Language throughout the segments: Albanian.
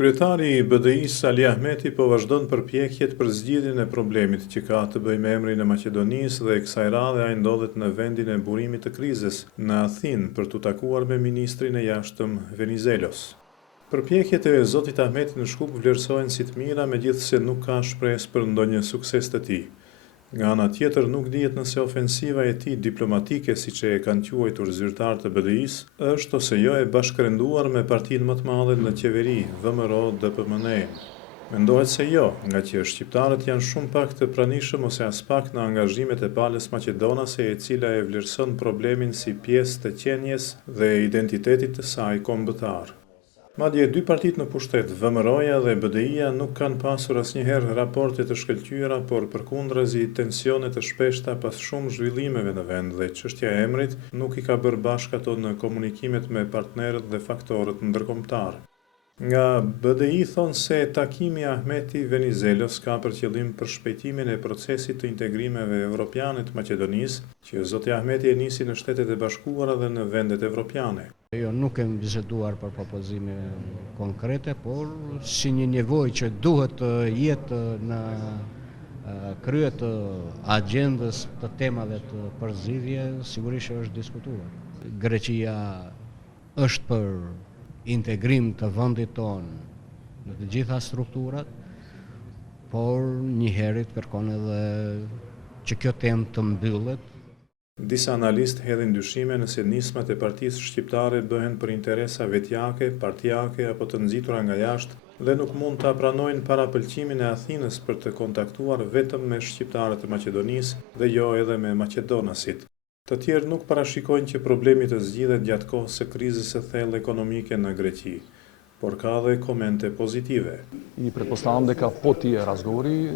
Kryetari i BDI-s Ali Ahmeti po vazhdon përpjekjet për zgjidhjen e problemit që ka të bëjë me emrin e Maqedonisë dhe kësaj radhe ai ndodhet në vendin e burimit të krizës në Athinë për t'u takuar me ministrin e jashtëm Venizelos. Përpjekjet e zotit Ahmeti në Shkup vlerësohen si të mira, megjithse nuk ka shpresë për ndonjë sukses të tij. Nga ana tjetër, nuk dihet nëse ofensiva e tij diplomatike, siç e kanë quajtur zyrtarët e BDI-s, është ose jo e bashkërenduar me partinë më të madhe në qeveri, VMRO-DPMNE. Mendohet se jo, nga që shqiptarët janë shumë pak të pranishëm ose as pak në angazhimet e palës maqedonase, e cila e vlerëson problemin si pjesë të qenjes dhe identitetit të saj kombëtar. Madje dy partitë në pushtet, VMRO-ja dhe BDI-ja, nuk kanë pasur asnjëherë raporte të shkëlqyera, por përkundrazi tensione të shpeshta pas shumë zhvillimeve në vend dhe çështja e emrit nuk i ka bërë bashkë ato në komunikimet me partnerët dhe faktorët ndërkombëtar. Nga BDI thonë se takimi Ahmeti Venizelos ka për qëllim përshpejtimin e procesit të integrimeve evropiane të Maqedonisë, që zoti Ahmeti e nisi në Shtetet e Bashkuara dhe në vendet evropiane. Jo, nuk kemi biseduar për propozime konkrete, por si një nevojë që duhet të jetë në krye të agjendës të temave të përzgjidhje, sigurisht është diskutuar. Greqia është për integrim të vendit tonë në të gjitha strukturat, por njëherët kërkon edhe që kjo temë të mbyllet. Disa analistë hedhin dyshime nëse nismat e partisë shqiptare bëhen për interesa vetjake, partijake apo të nxitura nga jashtë dhe nuk mund ta pranojnë parapëlqimin e Athinës për të kontaktuar vetëm me shqiptarët e Maqedonisë dhe jo edhe me maqedonasit. Të tjerë nuk parashikojnë që problemi të zgjidhet gjatë kohës së krizës së thellë ekonomike në Greqi, por ka dhe komente pozitive. I pretpostavljam da po ti razgovori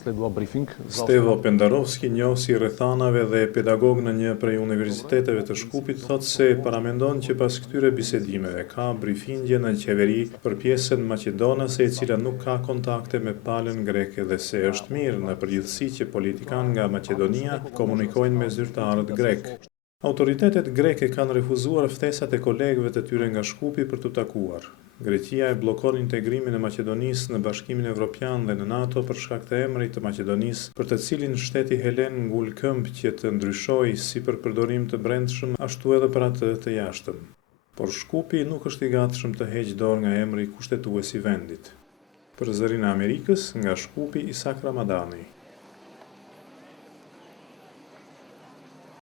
sledua briefing. Stevo Pendarovski, njoh si rrethanave dhe pedagog në një prej universiteteve të Shkupit, thotë se paramendon që pas këtyre bisedimeve ka brifingje në qeveri për pjesën maqedonase, e cila nuk ka kontakte me palën greke dhe se është mirë në përgjithësi që politikan nga Maqedonia komunikojnë me zyrtarët grek. Autoritetet greke kanë refuzuar ftesat e kolegëve të tyre nga Shkupi për t'u takuar. Greqia e bllokon integrimin e Maqedonisë në Bashkimin Evropian dhe në NATO për shkak të emrit të Maqedonisë, për të cilin shteti helen ngul këmbë që të ndryshojë si për përdorim të brendshëm ashtu edhe për atë të jashtëm. Por Shkupi nuk është i gatshëm të heqë dorë nga emri kushtetues i vendit. Për Zërin e Amerikës, nga Shkupi, Isak Ramadani.